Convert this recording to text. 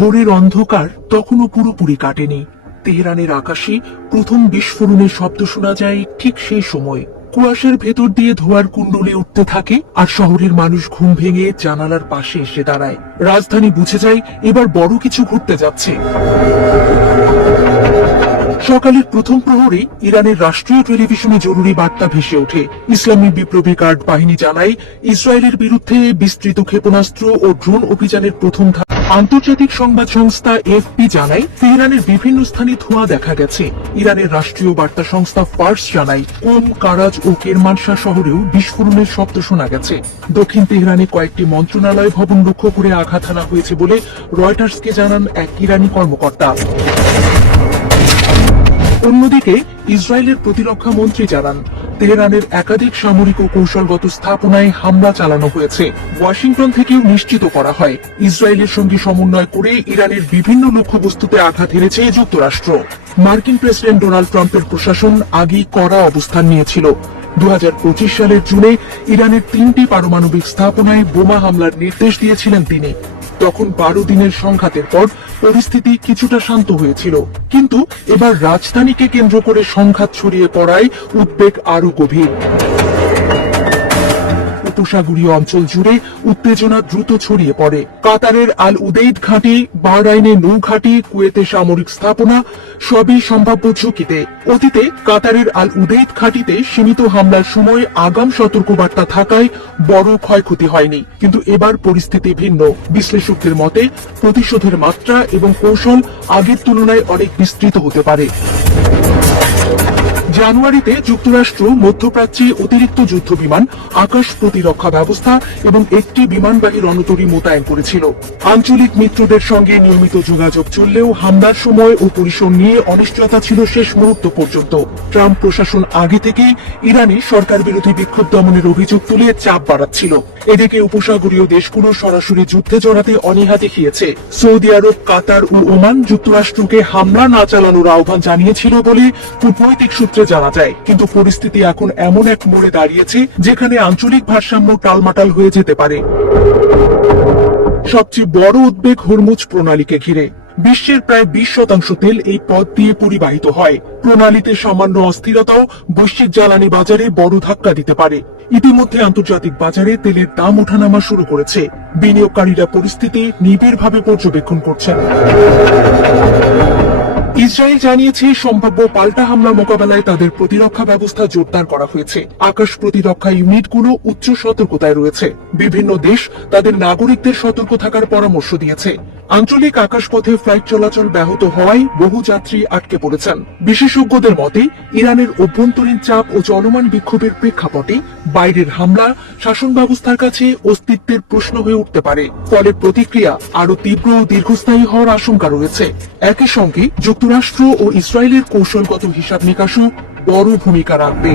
ভোরের অন্ধকার তখনও পুরোপুরি কাটেনি। তেহরানের আকাশে প্রথম বিস্ফোরণের শব্দ শোনা যায় ঠিক সেই সময়। কুয়াশার ভেতর দিয়ে ধোঁয়ার কুণ্ডলে উঠতে থাকে, আর শহরের মানুষ ঘুম ভেঙে জানালার পাশে এসে দাঁড়ায়। রাজধানী বুঝে যায় এবার বড় কিছু ঘটতে যাচ্ছে। সকালের প্রথম প্রহরে ইরানের রাষ্ট্রীয় টেলিভিশনে জরুরি বার্তা ভেসে ওঠে। ইসলামী বিপ্লবী গার্ড বাহিনী জানায়, ইসরায়েলের বিরুদ্ধে বিস্তৃত ক্ষেপণাস্ত্র ও ড্রোন অভিযানের প্রথম ধাপ। আন্তর্জাতিক সংবাদ সংস্থা এএফপি জানায়, তেহরানের বিভিন্ন স্থানে ধোঁয়া দেখা গেছে। ইরানের রাষ্ট্রীয় বার্তা সংস্থা ফার্স জানায়, কোম, কারাজ ও কেরমানশাহ শহরেও বিস্ফোরণের শব্দ শোনা গেছে। দক্ষিণ তেহরানে কয়েকটি মন্ত্রণালয় ভবন লক্ষ্য করে আঘাত হানা হয়েছে বলে রয়টার্সকে জানান এক ইরানি কর্মকর্তা। অন্যদিকে ইসরায়েলের প্রতিরক্ষা মন্ত্রী জানান, তেহরানের একাধিক সামরিক ও কৌশলগত স্থাপনায় হামলা চালানো হয়েছে। ওয়াশিংটন থেকেও নিশ্চিত করা হয়, ইসরায়েলের সঙ্গে সমন্বয় করে ইরানের বিভিন্ন লক্ষ্যবস্তুতে আঘাত হেনেছে যুক্তরাষ্ট্র। মার্কিন প্রেসিডেন্ট ডোনাল্ড ট্রাম্পের প্রশাসন আগেই কড়া অবস্থান নিয়েছিল। 2025 সালের জুনে ইরানের 3টি পারমাণবিক স্থাপনায় বোমা হামলার নির্দেশ দিয়েছিলেন তিনি। তখন 12 দিনের সংঘাতের পর পরিস্থিতি কিছুটা শান্ত হয়েছিল, কিন্তু এবার রাজধানীকে কেন্দ্র করে সংঘাত ছড়িয়ে পড়ায় উদ্বেগ আরো গভীর। উপসাগরীয় অঞ্চল জুড়ে উত্তেজনা দ্রুত ছড়িয়ে পড়ে। কাতারের আল উদেইদ ঘাঁটি, বাহরাইনে নৌ ঘাঁটি, কুয়েতে সামরিক স্থাপনা সবই সম্ভাব্য ঝুঁকিতে। অতীতে কাতারের আল উদেইদ ঘাঁটিতে সীমিত হামলার সময় আগাম সতর্কবার্তা থাকায় বড় ক্ষয়ক্ষতি হয়নি, কিন্তু এবার পরিস্থিতি ভিন্ন। বিশ্লেষকদের মতে, প্রতিশোধের মাত্রা এবং কৌশল আগের তুলনায় অনেক বিস্তৃত হতে পারে। জানুয়ারিতে যুক্তরাষ্ট্র মধ্যপ্রাচ্যে অতিরিক্ত যুদ্ধ বিমান, আকাশ প্রতিরক্ষা ব্যবস্থা এবং একটি বিমানবাহী রণতরী মোতায়েন করেছিল। আঞ্চলিক মিত্রদের সঙ্গে নিয়মিত যোগাযোগ চললেও হামলার সময় ও পরিসর নিয়ে অনিশ্চয়তা ছিল শেষ মুহূর্ত পর্যন্ত। ট্রাম্প প্রশাসন আগে থেকেই ইরানে সরকার বিরোধী বিক্ষোভ দমনের অভিযোগ তুলে চাপ বাড়াচ্ছিল। এদিকে উপসাগরীয় দেশগুলো সরাসরি যুদ্ধে জড়াতে অনীহা দেখিয়েছে। সৌদি আরব, কাতার ও ওমান যুক্তরাষ্ট্রকে হামলা না চালানোর আহ্বান জানিয়েছিল বলে কূটনৈতিক সূত্রে জানা যায়, কিন্তু পরিস্থিতি এখন এমন এক মোড়ে দাঁড়িয়েছে যেখানে আঞ্চলিক ভারসাম্য টালমাটাল হয়ে যেতে পারে। সবচেয়ে বড় উদ্বেগ হরমুজ প্রণালীকে ঘিরে। বিশ্বের প্রায় 20% তেল এই পথ দিয়ে পরিবাহিত হয়। প্রণালীতে সামান্য অস্থিরতাও বৈশ্বিক জ্বালানি বাজারে বড় ধাক্কা দিতে পারে। ইতিমধ্যে আন্তর্জাতিক বাজারে তেলের দাম ওঠানামা শুরু করেছে। বিনিয়োগকারীরা পরিস্থিতি নিবিড়ভাবে পর্যবেক্ষণ করছেন। ইসরায়েল জানিয়েছে, সম্ভাব্য পাল্টা হামলা মোকাবেলায় তাদের প্রতিরক্ষা ব্যবস্থা জোরদার করা হয়েছে। আকাশ প্রতিরক্ষা ইউনিটগুলো উচ্চ সতর্কতায় রয়েছে। বিভিন্ন দেশ তাদের নাগরিকদের সতর্ক থাকার পরামর্শ দিয়েছে। আঞ্চলিক আকাশপথে ফ্লাইট চলাচল ব্যাহত হওয়ায় বহু যাত্রী আটকে পড়েছেন। বিশেষজ্ঞদের মতে, ইরানের অভ্যন্তরীণ চাপ ও চলমান বিক্ষোভের প্রেক্ষাপটে বাইরের হামলা শাসন ব্যবস্থার কাছে অস্তিত্বের প্রশ্ন হয়ে উঠতে পারে। ফলে প্রতিক্রিয়া আরো তীব্র ও দীর্ঘস্থায়ী হওয়ার আশঙ্কা রয়েছে। একই সঙ্গে যুক্তরাষ্ট্র ও ইসরায়েলের কৌশলগত হিসাব নিকাশও বড় ভূমিকা রাখবে।